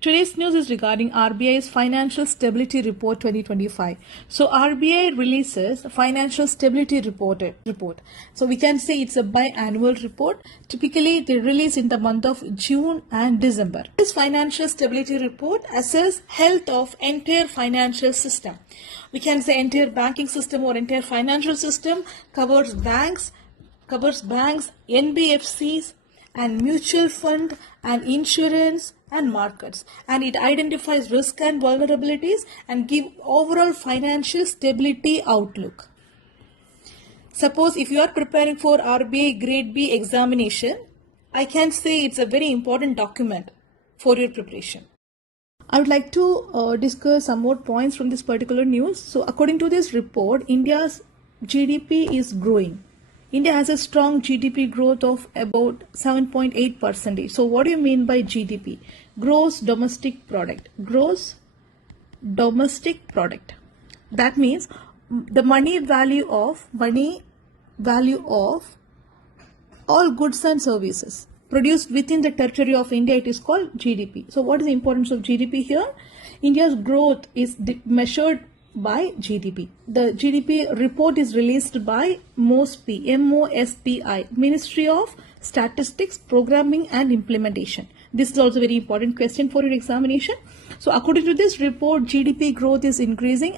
Today's news is regarding RBI's Financial Stability Report 2025. So RBI releases Financial Stability Report. So we can say it's a biannual report. Typically, they release in the month of June and December. This Financial Stability Report assesses health of entire financial system. We can say entire banking system or entire financial system covers banks, NBFCs, and mutual fund and insurance and markets, and it identifies risk and vulnerabilities and give overall financial stability outlook. Suppose if you are preparing for RBI Grade B examination, I can say it's a very important document for your preparation. I would like to discuss some more points from this particular news. So according to this report, India's GDP is growing. India has a strong GDP growth of about 7.8%. So what do you mean by GDP? Gross domestic product. Gross domestic product. That means the money value of all goods and services produced within the territory of India. It is called GDP. So what is the importance of GDP here? India's growth is measured by GDP. The GDP report is released by MOSPI, Ministry of Statistics, Programming and Implementation. This is also a very important question for your examination. So according to this report, GDP growth is increasing.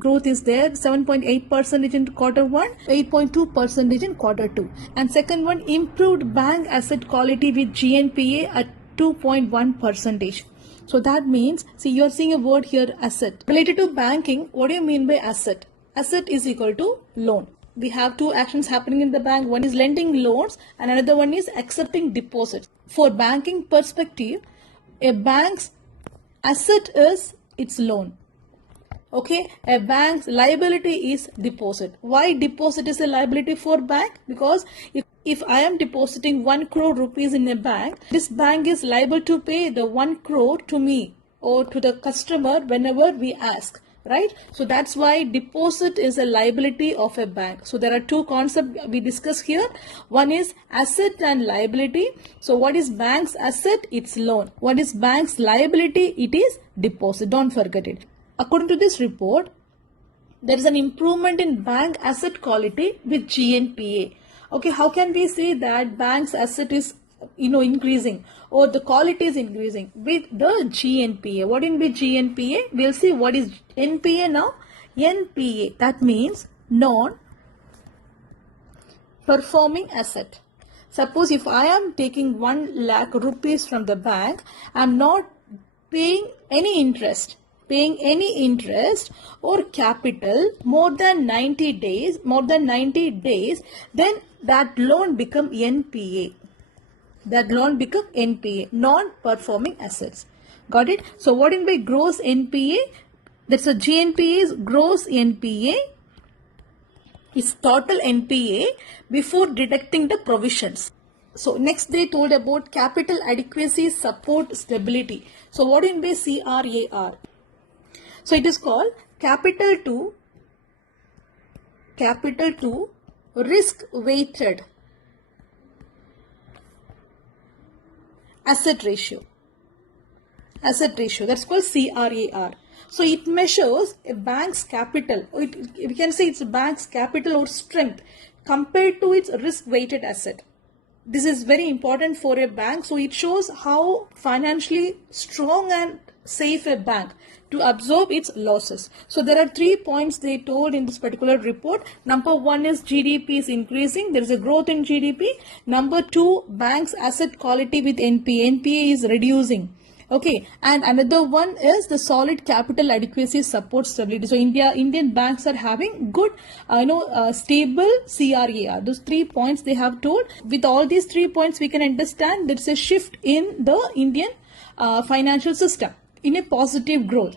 Growth is there, 7.8% in quarter 1, 8.2% in quarter 2. And second one, improved bank asset quality with GNPA at 2.1%. So that means, see, you are seeing a word here, asset. Related to banking, what do you mean by asset? Asset is equal to loan. We have two actions happening in the bank. One is lending loans and another one is accepting deposits. For banking perspective, a bank's asset is its loan. Okay, a bank's liability is deposit. Why deposit is a liability for bank? Because if I am depositing 1 crore rupees in a bank, this bank is liable to pay the 1 crore to me or to the customer whenever we ask, right? So that's why deposit is a liability of a bank. So there are two concepts we discuss here. One is asset and liability. So what is bank's asset? It's loan. What is bank's liability? It is deposit. Don't forget it. According to this report, there is an improvement in bank asset quality with GNPA. Okay, how can we say that bank's asset is increasing or the quality is increasing? With the GNPA. What in with GNPA? We'll see what is NPA now. NPA, that means non-performing asset. Suppose if I am taking 1 lakh rupees from the bank, I am not paying any interest or capital more than 90 days, then that loan become NPA. Non-performing assets. Got it? So what in by gross NPA? That's a GNPA is gross NPA is total NPA before deducting the provisions. So next they told about capital adequacy, support, stability. So what in by CRAR? So it is called capital to risk weighted asset ratio. That's called CRAR. So it measures a bank's capital. We can say it's a bank's capital or strength compared to its risk weighted asset. This is very important for a bank. So it shows how financially strong and safe a bank to absorb its losses. So there are 3 points they told in this particular report. Number 1 is GDP is increasing. There is a growth in GDP. Number 2, bank's asset quality with NPA. NPA is reducing. Okay, and another one is the solid capital adequacy, support, stability. So Indian banks are having good, stable CRAR. Those 3 points they have told. With all these 3 points, we can understand there is a shift in the Indian financial system in a positive growth.